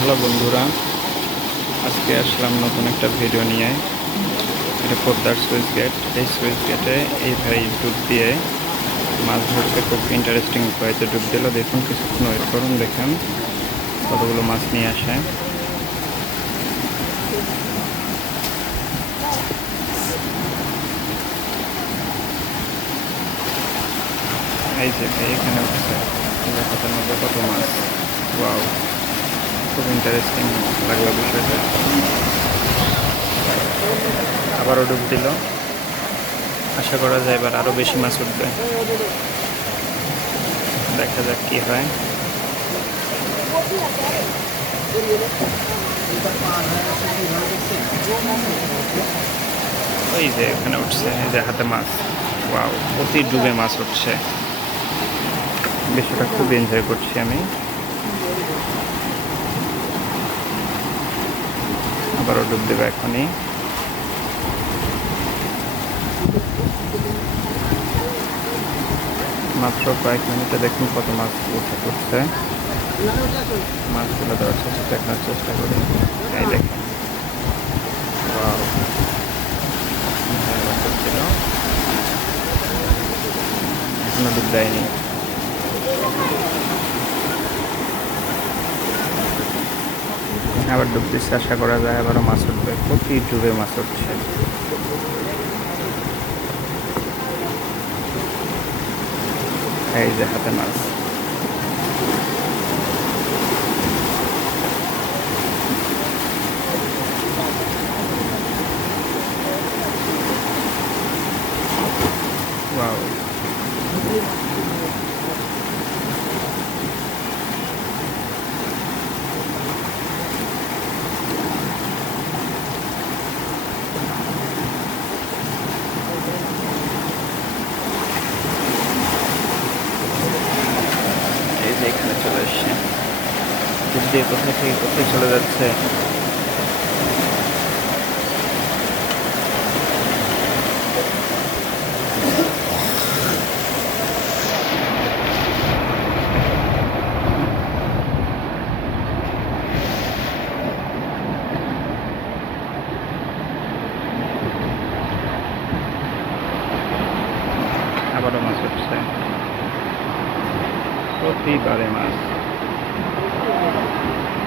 Hello বন্ধুরা, আজকে আসলাম নতুন একটা ভিডিও নিয়ে। এটা পদ্মার সুইচ গেট এই সুইচ গেটে এই ভাই ডুব দিয়ে মাছ ধরতে খুব ইন্টারেস্টিং উপায়তে ডুব দিল। দেখুন, কিছুক্ষণ ওয়েট করুন, দেখেন কতগুলো মাছ নিয়ে আসে। এই যে এখানে উঠছে মধ্যে কত মাছ। ওয়াও খুব ইন্টারেস্টিং লাগল বিষয়টা। আবারও ডুব দিল। আশা করা যায় এবার আরও বেশি মাছ উঠবে। দেখা যাক কি হয়। ওই যে এখানে উঠছে, এই যে হাতে মাছ। ওয়াও অতি ডুবে মাছ উঠছে। বিষয়টা খুব এনজয় করছি আমি। আবারও ডুব দেবে এখনই। মাত্র কয়েক মিনিটে দেখুন কত মাছ উঠে উঠছে মাছগুলো দেওয়ার চেষ্টা দেখানোর চেষ্টা করি। এই দেখেন. হ্যাঁ, মাছ এখনও ডুব দেয়নি। আবার ডুব দিচ্ছে আশা করা যায় আবারও মাছ উঠবে। প্রতি ডুবে মাছ উঠছে। এই যে হাতে মাছ। Wow. এই যে এখানে চলে এসছে ডুব দিয়ে কোথায় থেকে কোথায় চলে যাচ্ছে। মাছ প্রতিবারে মাছ। 何?